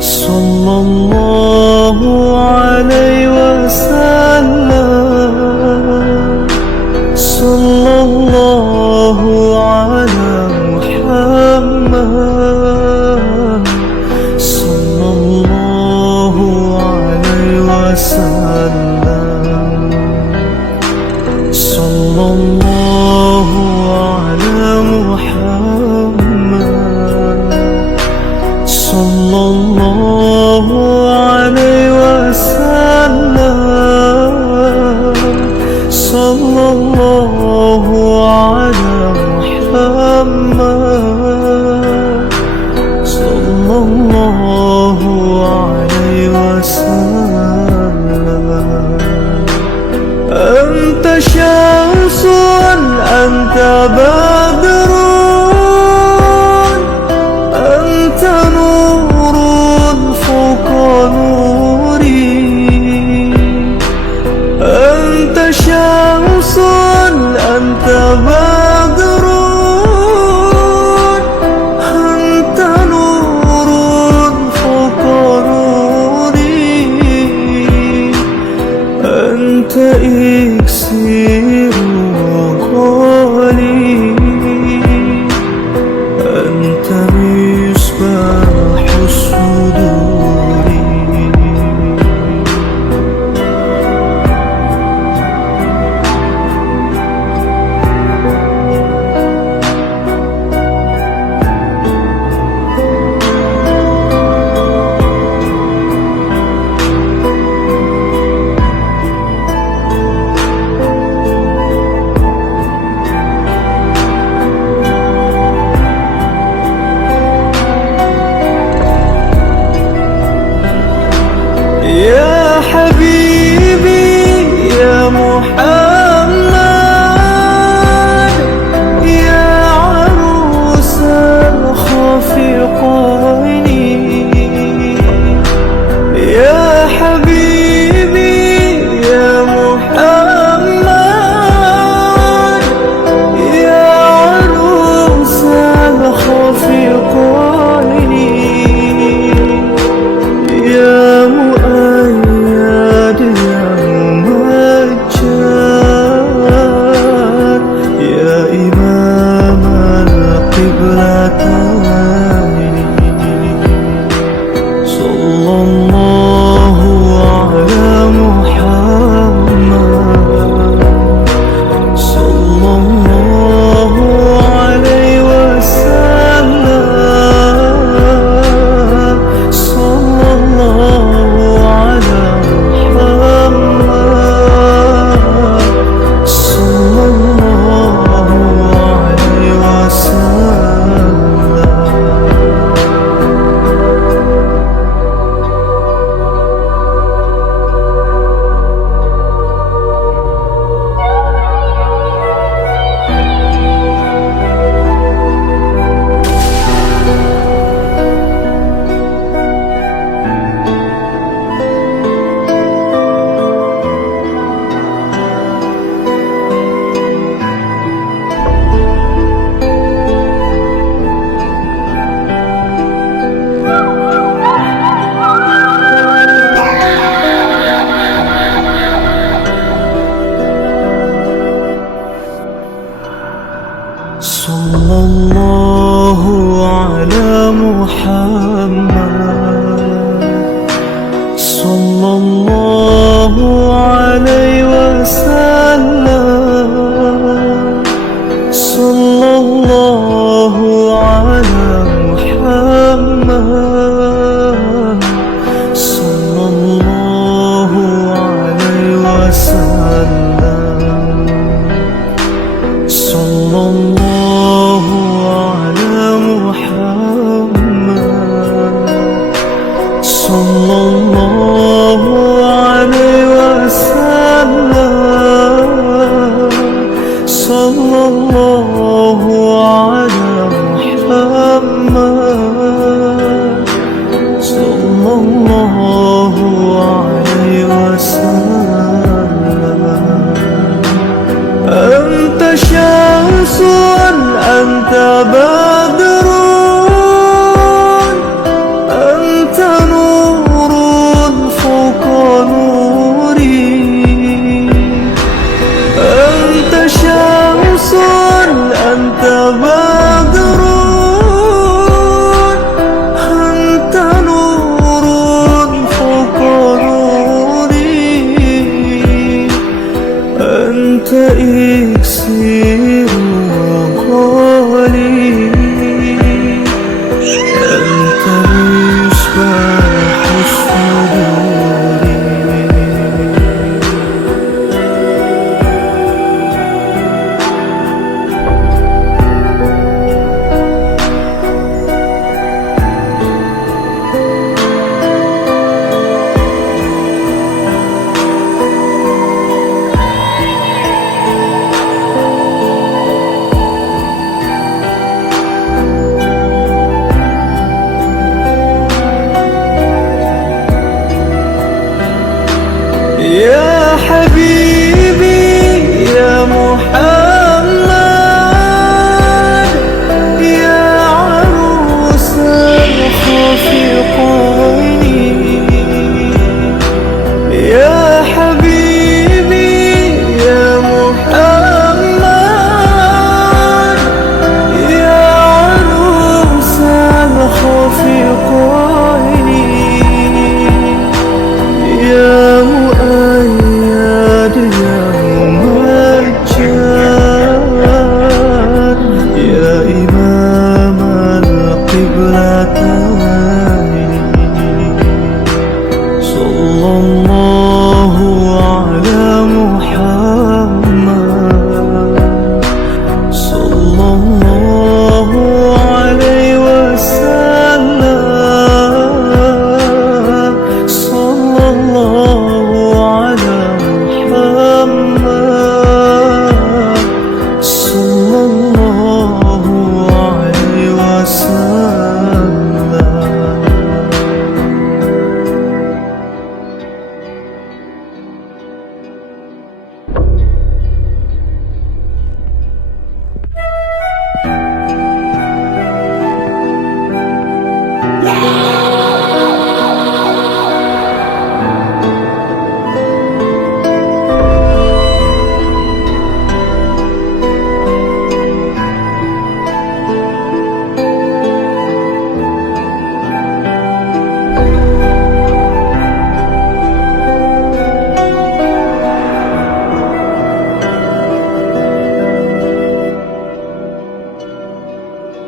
صلى الله عليه وسلم، صلى الله على محمد، صلى الله عليه وسلم، صلى الله على محمد، صلى الله عليه وسلم، صلى الله على محمد، صلى الله عليه وسلم. أنت شمس أنت بدر، أنت نور فوق نوري، أنت شمس أنت بدر، أنت نور فوق نوري، أنت إكسير وقولي، صلى الله على محمد صلى الله عليه وسلم صلى الله على محمد صلى الله عليه وسلم صلى الله على محمد صلى الله عليه وسلم صلى الله على محمد صلى الله عليه وسلم أنت شمس أنت بدر أنت نور فوق نوري أنت شمس أنت بدر أنت نور فوق نوري أنت إكسير وغالي أنت مصباح الصدور يا حبيبي يا محمد يا عروس الخفقين يا حبيبي يا محمد يا عروس الخفقين يا مؤيد يا ممجد يا إمام القبلتين صلى الله على محمد صلى الله عليه وسلم صلى الله على محمد صلى الله عليه وسلم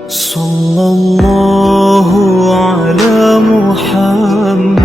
صلى الله على محمد